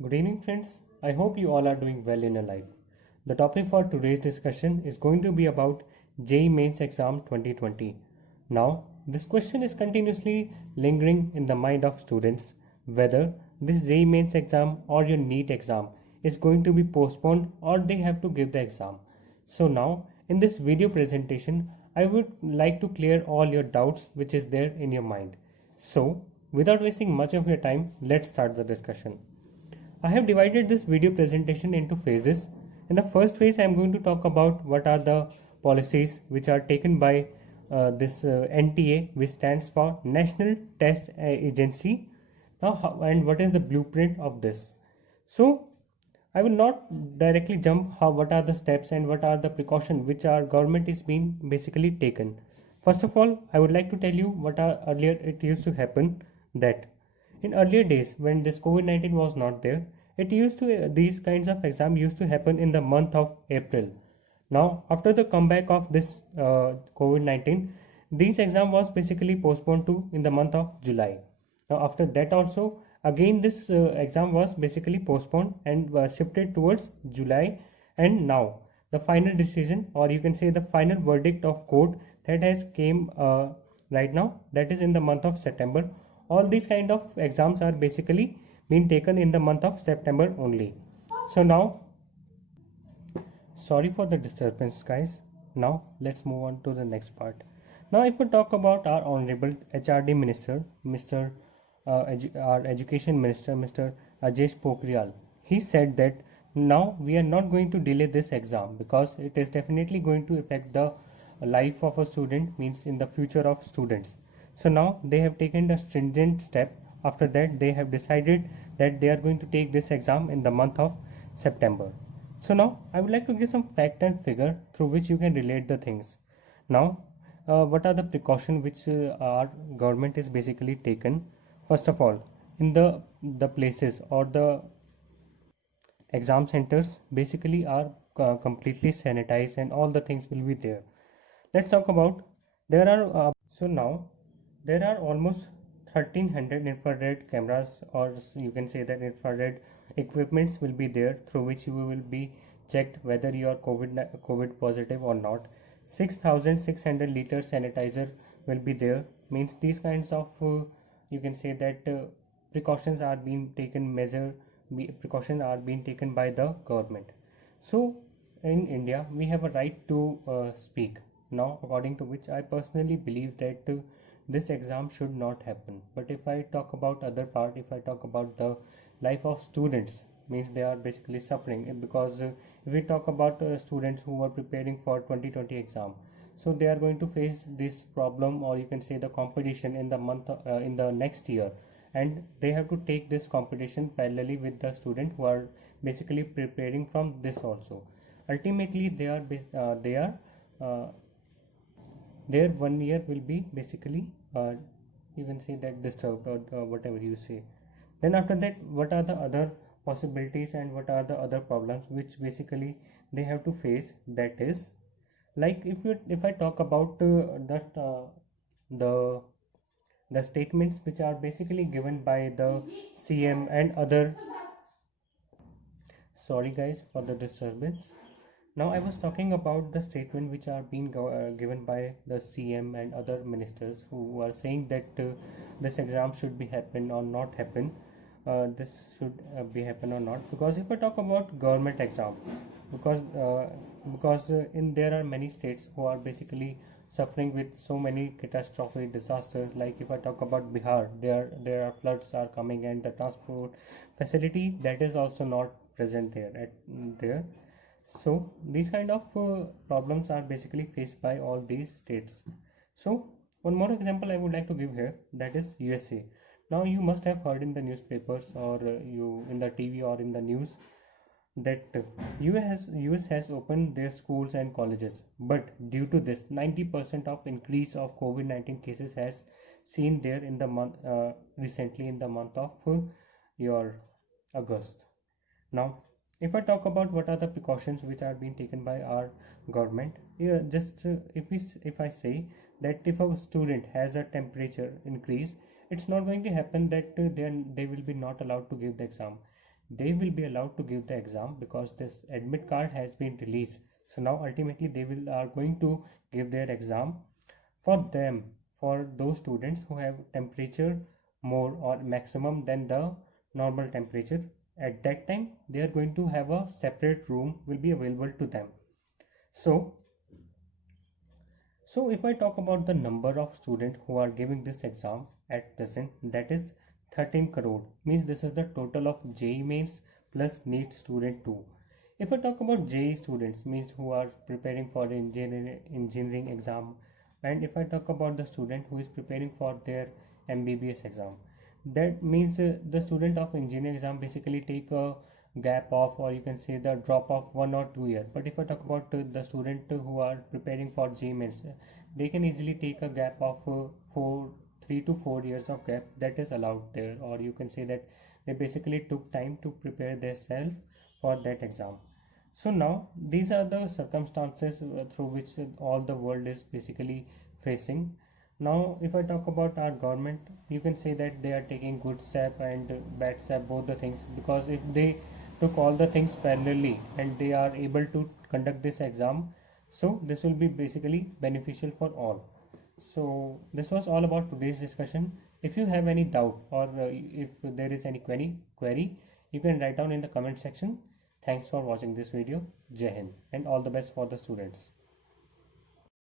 Good evening, friends. I hope you all are doing well in your life. The topic for today's discussion is going to be about JEE Mains Exam 2020. Now, this question is continuously lingering in the mind of students whether this JEE Mains exam or your NEET exam is going to be postponed or they have to give the exam. So now, in this video presentation, I would like to clear all your doubts which is there in your mind. So, without wasting much of your time, let's start the discussion. I have divided this video presentation into phases. In the first phase, I am going to talk about what are the policies which are taken by this NTA, which stands for National Test Agency. Now, and what is the blueprint of this? So, I will not directly jump what are the steps and what are the precautions which our government is being basically taken. First of all, I would like to tell you what are earlier it used to happen that in earlier days when this COVID-19 was not there, it used to these kinds of exam used to happen in the month of April. Now, after the comeback of this COVID-19, these exam was basically postponed to in the month of July. Now, after that also, again this exam was basically postponed and shifted towards July. And now the final decision, or you can say the final verdict of court that has came right now, that is in the month of September. All these kind of exams are basically being taken in the month of September only. So now, sorry for the disturbance, guys. Now let's move on to the next part. Now, if we talk about our honorable HRD minister, Mr. Our education minister, Mr. Rajesh Pokhriyal, he said that now we are not going to delay this exam because it is definitely going to affect the life of a student, means in the future of students. So now they have taken a stringent step. After that, they have decided that they are going to take this exam in the month of September. So now I would like to give some fact and figure through which you can relate the things. Now, what are the precautions which our government is basically taken? First of all, in the places or the exam centers basically are completely sanitized and all the things will be there. Let's talk about there are so now there are almost 1300 infrared cameras, or you can say that infrared equipments will be there through which you will be checked whether you are COVID positive or not. 6600 liter sanitizer will be there, means these kinds of you can say that precautions are being taken measure precautions are being taken by the government. So in India we have a right to speak. Now, according to which I personally believe that this exam should not happen. But if I talk about other part, if I talk about the life of students, means they are basically suffering because if we talk about students who are preparing for 2020 exam, so they are going to face this problem, or you can say the competition in the in the next year, and they have to take this competition parallelly with the student who are basically preparing from this also. Ultimately they are uh, their 1 year will be basically you can say that disturbed, or whatever you say. Then after that, what are the other possibilities and what are the other problems which basically they have to face? That is, like if I talk about that the statements which are basically given by the CM and other, sorry guys for the disturbance. Now I was talking about the statement which are being given by the CM and other ministers who are saying that this exam should be happen or not happen. This should be happen or not, because if I talk about government exam, because in there are many states who are basically suffering with so many catastrophic disasters. Like if I talk about Bihar, there are floods are coming and the transport facility that is also not present there. So these kind of problems are basically faced by all these states. So one more example I would like to give here, that is USA. Now you must have heard in the newspapers, or you in the TV or in the news, that US has opened their schools and colleges, but due to this 90% of increase of COVID-19 cases has seen there in the month recently in the month of your August. Now, if I talk about what are the precautions which are being taken by our government, yeah, just if I say that if a student has a temperature increase, it's not going to happen that they will be not allowed to give the exam. they will be allowed to give the exam because this admit card has been released. So now ultimately they will are going to give their exam. For them, for those students who have temperature more or maximum than the normal temperature, at that time they are going to have a separate room will be available to them. So if I talk about the number of students who are giving this exam at present, that is 13 crore, means this is the total of JEE mains plus NEET student too. If I talk about JEE students, means who are preparing for the engineering exam, and if I talk about the student who is preparing for their MBBS exam, that means the student of engineering exam basically take a gap of, or you can say the drop of 1 or 2 year. But if I talk about the student who are preparing for GMAINS, they can easily take a gap of 3 to 4 years of gap that is allowed there, or you can say that they basically took time to prepare themselves for that exam. So now these are the circumstances through which all the world is basically facing. Now if I talk about our government, you can say that they are taking good step and bad step, both the things, because if they took all the things parallelly and they are able to conduct this exam, so this will be basically beneficial for all. So this was all about today's discussion. If you have any doubt, or if there is any query, you can write down in the comment section. Thanks for watching this video. Jai Hind, and all the best for the students.